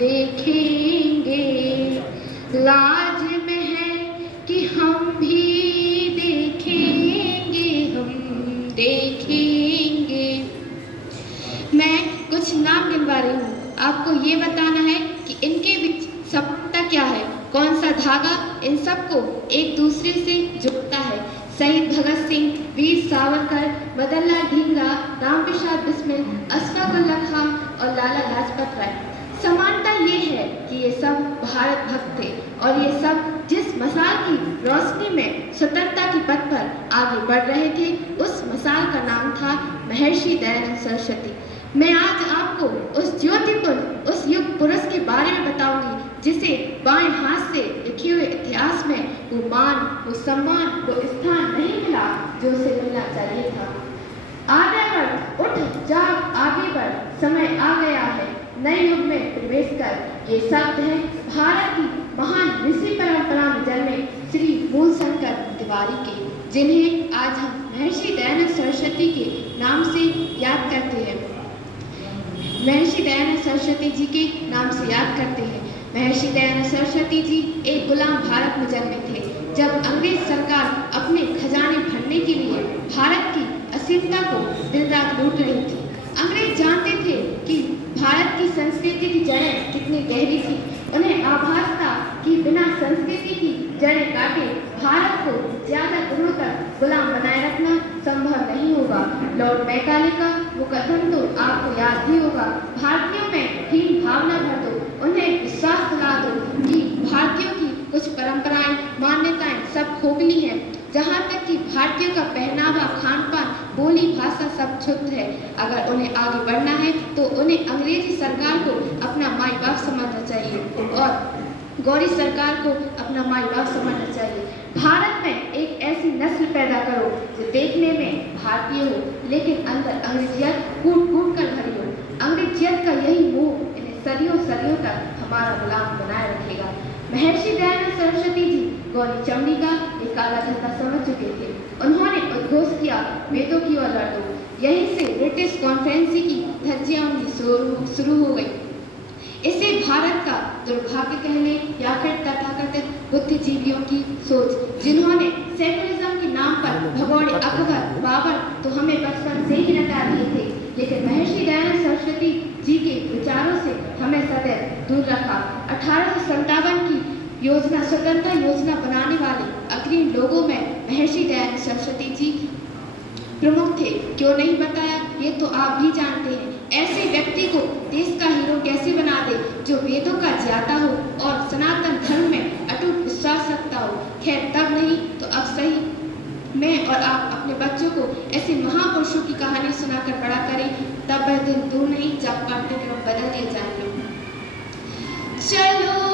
देखेंगे, लाज में है कि हम भी देखेंगे, हम देखेंगे। मैं कुछ नाम गिनवा रही हूँ, आपको ये बताना है कि इनके बीच समानता क्या है, कौन सा धागा इन सबको एक दूसरे से जोड़ता है। शहीद भगत सिंह, वीर सावरकर, मदन लाल ढींगरा, राम प्रसाद बिस्मिल, अशफाक उल्लाह खां और लाला लाजपत राय। समानता ये है कि ये सब भारत भक्त थे और ये सब जिस मसाल की रोशनी में स्वतंत्रता के पथ पर आगे बढ़ रहे थे, उस मसाल का नाम था महर्षि दयानंद सरस्वती। मैं आज आपको उस ज्योतिपुंज, उस युग पुरुष के बारे में बताऊंगी जिसे बाएं हाथ से लिखे हुए इतिहास में वो मान, वो सम्मान, वो स्थान नहीं मिला जो उसे मिलना चाहिए था। आगे बढ़, उठ जाग, आगे बढ़, समय आ गया है नए युग में प्रवेश कर। ये शब्द है भारत की महान ऋषि परंपरा में जन्मे श्री मूलशंकर तिवारी के, जिन्हें आज हम महर्षि दयानंद सरस्वती के नाम से याद करते हैं। महर्षि दयानंद सरस्वती जी के नाम से याद करते हैं। महर्षि दयानंद सरस्वती जी एक गुलाम भारत में जन्मे थे। जब अंग्रेज सरकार अपने खजाने भरने के लिए भारत की अस्मिता को दिन रात लूट रही थी, अंग्रेज जानते थे कि भारत की संस्कृति की जड़ें कितनी गहरी थी। उन्हें आभास था कि बिना संस्कृति की जड़ें काटे भारत को ज्यादा दिनों तक गुलाम बनाए रखना संभव नहीं होगा। लॉर्ड मैकाले का वो कथन तो आपको याद ही होगा, भारतीयों में हीन भावना भर दो, उन्हें विश्वास दिला दो कि भारतीयों की कुछ परंपराएं, मान्यताएं सब खोखली हैं। जहाँ तक कि भारतीयों का पहनावा, खान पान, बोली भाषा सब क्षुद्र है। अगर उन्हें आगे बढ़ना है तो उन्हें अंग्रेजी सरकार को अपना माई बाप समझना चाहिए और गौरी सरकार को अपना माई बाप समझना चाहिए। भारत में एक ऐसी नस्ल पैदा करो जो देखने में भारतीय हो लेकिन अंदर अंग्रेजियत कूट कूट कर भरी हो। अंग्रेजियत का यही मोह इन्हें सदियों सदियों तक हमारा गुलाम बनाए रखेगा। महर्षि दयानंद सरस्वती जी गौरी चमड़ी का एक काला धब्बा समझ चुके थे। उन्होंने उद्घोष किया, वेदों की ओर लड़ दो। यहीं से ब्रिटिश कॉन्फ्रेंसी की धज्जियां उड़नी शुरू हो गई। इसे भारत का दुर्भाग्य कहने या फिर तथाकथित बुद्धिजीवियों की सोच, जिन्होंने सेकुलरिज्म के नाम पर भगोड़े अकबर, बाबर तो हमें बचपन से ही रटा दिए थे, लेकिन महर्षि दयानंद सरस्वती जी के विचारों से हमें सदैव दूर रखा। 1857 की योजना, स्वतंत्रता योजना बनाने वाले अग्रणी लोगों में महर्षि दयानंद सरस्वती जी प्रमुख थे। क्यों नहीं बताया, ये तो आप भी जानते हैं। ऐसे व्यक्ति को देश का हीरो कैसे बना दे जो वेदों का ज्ञाता हो और सनातन धर्म में अटूट विश्वास रखता हो। खैर तब नहीं तो अब सही मैं और आप अपने बच्चों को ऐसे महापुरुषों की कहानी सुनाकर बड़ा करें, तब वह दिन दूर नहीं जब पाठ्यक्रम बदल दिए जाएंगे। चलो